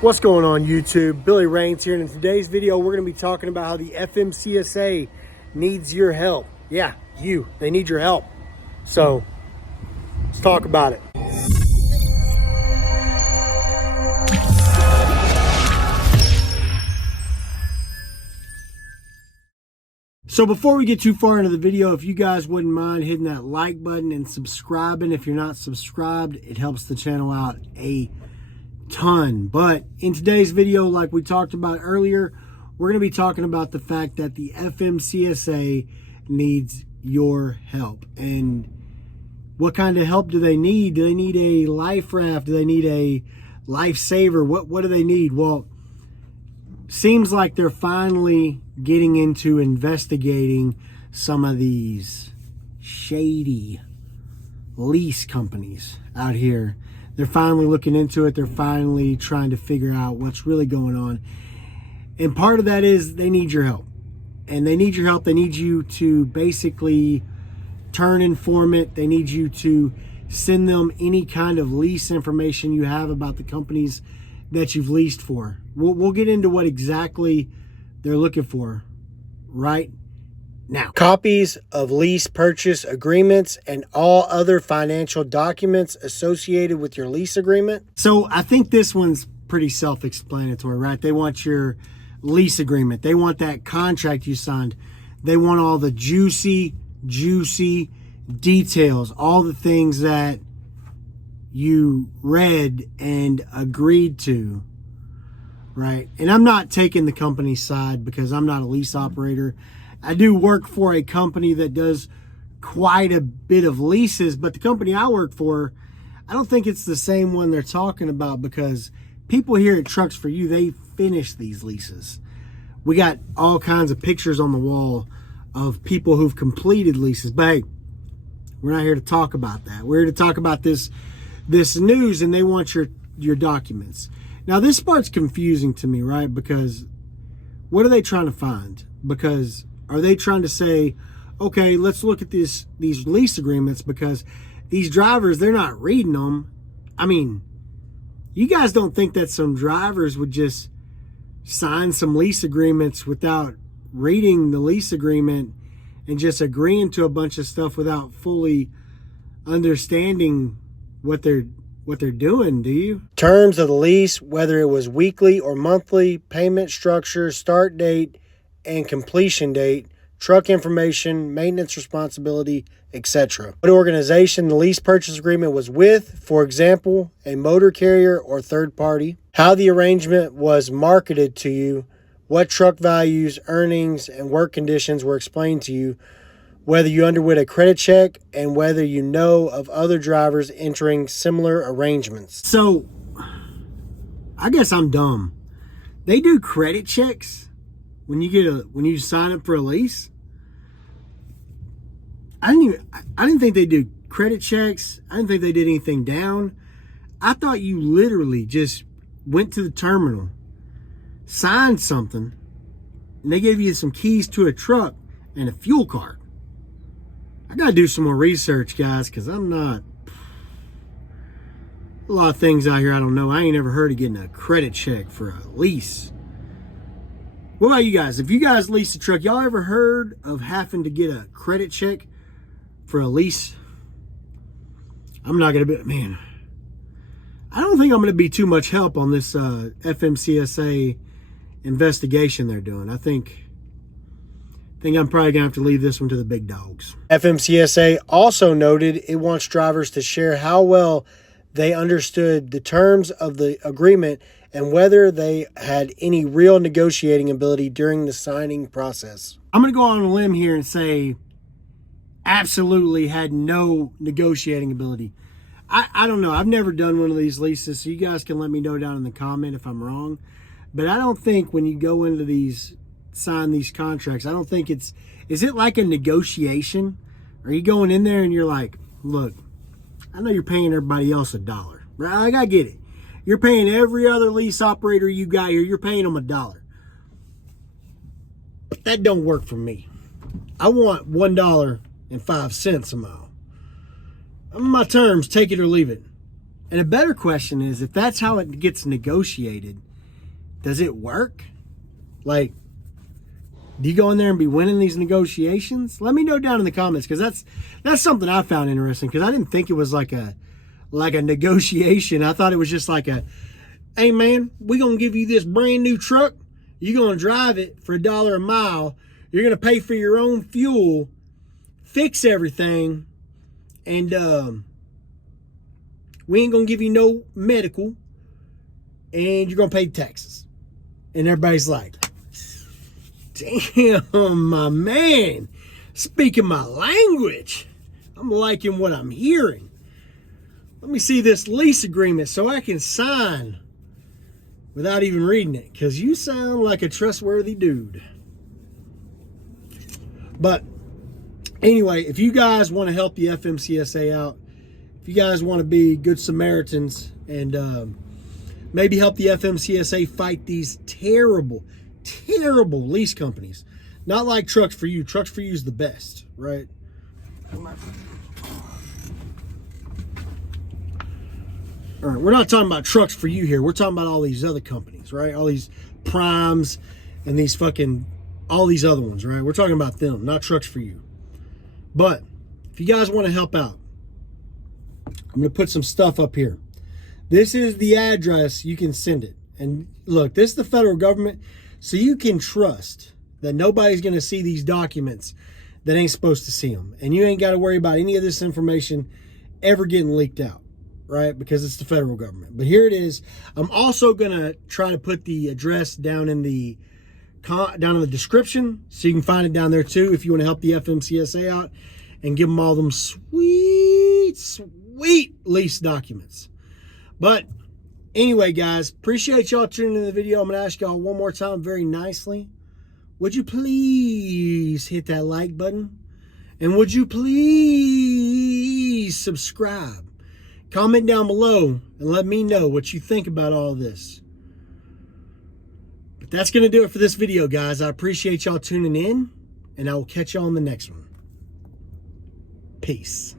What's going on YouTube? Billy Rains here, and in today's video we're going to be talking about how the FMCSA needs your help. Yeah, they need your help. So let's talk about it. So before we get too far into the video, if you guys wouldn't mind hitting that like button and subscribing. If you're not subscribed, it helps the channel out a ton. But in today's video, like we talked about earlier, we're going to be talking about the fact that the FMCSA needs your help. And what kind of help do they need? Do they need a life raft? Do they need a lifesaver? What do they need? Well, seems like they're finally getting into investigating some of these shady lease companies out here. They're finally looking into it. They're finally trying to figure out what's really going on. And part of that is they need your help. And they need your help. They need you to basically turn informant. They need you to send them any kind of lease information you have about the companies that you've leased for. We'll get into what exactly they're looking for right now. Copies of lease purchase agreements and all other financial documents associated with your lease agreement. So I think this one's pretty self-explanatory, right? They want your lease agreement. They want that contract you signed. They want all the juicy details, all the things that you read and agreed to, right? And I'm not taking the company's side because I'm not a lease operator. I do work for a company that does quite a bit of leases, but the company I work for, I don't think it's the same one they're talking about, because people here at Trucks For You, they finish these leases. We got all kinds of pictures on the wall of people who've completed leases, but hey, we're not here to talk about that. We're here to talk about this news, and they want your documents. Now, this part's confusing to me, right? Because what are they trying to find? Because are they trying to say, okay, let's look at these lease agreements, because these drivers, they're not reading them. I mean, you guys don't think that some drivers would just sign some lease agreements without reading the lease agreement and just agreeing to a bunch of stuff without fully understanding what they're doing, do you? Terms of the lease, whether it was weekly or monthly, payment structure, start date and completion date, truck information, maintenance responsibility, etc. What organization the lease purchase agreement was with, for example, a motor carrier or third party. How the arrangement was marketed to you, what truck values, earnings, and work conditions were explained to you, whether you underwent a credit check, and whether you know of other drivers entering similar arrangements. So, I guess I'm dumb. They do credit checks when you sign up for a lease? I didn't think they do credit checks. I didn't think they did anything down. I thought you literally just went to the terminal, signed something, and they gave you some keys to a truck and a fuel card. I gotta do some more research, guys, because I'm not... A lot of things out here I don't know. I ain't ever heard of getting a credit check for a lease. What about you guys? If you guys lease a truck, y'all ever heard of having to get a credit check for a lease? I'm not gonna be... Man, I don't think I'm gonna be too much help on this FMCSA investigation they're doing. I think I'm probably going to have to leave this one to the big dogs. FMCSA also noted it wants drivers to share how well they understood the terms of the agreement and whether they had any real negotiating ability during the signing process. I'm going to go on a limb here and say absolutely had no negotiating ability. I don't know. I've never done one of these leases, so you guys can let me know down in the comment if I'm wrong. But I don't think when you go into sign these contracts, I don't think is it like a negotiation? Are you going in there and you're like, look, I know you're paying everybody else $1, right? Like, I get it. You're paying every other lease operator you got here, you're paying them $1. But that don't work for me. I want $1.05 a mile. I'm on my terms, take it or leave it. And a better question is, if that's how it gets negotiated, does it work? Like, do you go in there and be winning these negotiations? Let me know down in the comments, because that's something I found interesting, because I didn't think it was like a negotiation. I thought it was just like a, hey man, we're going to give you this brand new truck. You're going to drive it for $1 a mile. You're going to pay for your own fuel, fix everything, and we ain't going to give you no medical, and you're going to pay taxes. And everybody's like, damn, my man, speaking my language. I'm liking what I'm hearing. Let me see this lease agreement so I can sign without even reading it, because you sound like a trustworthy dude. But anyway, if you guys want to help the FMCSA out, if you guys want to be good Samaritans and maybe help the FMCSA fight these terrible lease companies. Not like Trucks For You. Trucks For You is the best, right? All right, we're not talking about Trucks For You here. We're talking about all these other companies, right? All these primes and these fucking, all these other ones, right? We're talking about them, not Trucks For You. But if you guys want to help out, I'm going to put some stuff up here. This is the address you can send it. And look, this is the federal government, so you can trust that nobody's going to see these documents that ain't supposed to see them. And you ain't got to worry about any of this information ever getting leaked out, right? Because it's the federal government. But here it is. I'm also going to try to put the address down in the description, so you can find it down there too if you want to help the FMCSA out and give them all them sweet lease documents. But anyway, guys, appreciate y'all tuning in the video. I'm going to ask y'all one more time very nicely. Would you please hit that like button? And would you please subscribe? Comment down below and let me know what you think about all this. But that's going to do it for this video, guys. I appreciate y'all tuning in, and I will catch y'all on the next one. Peace.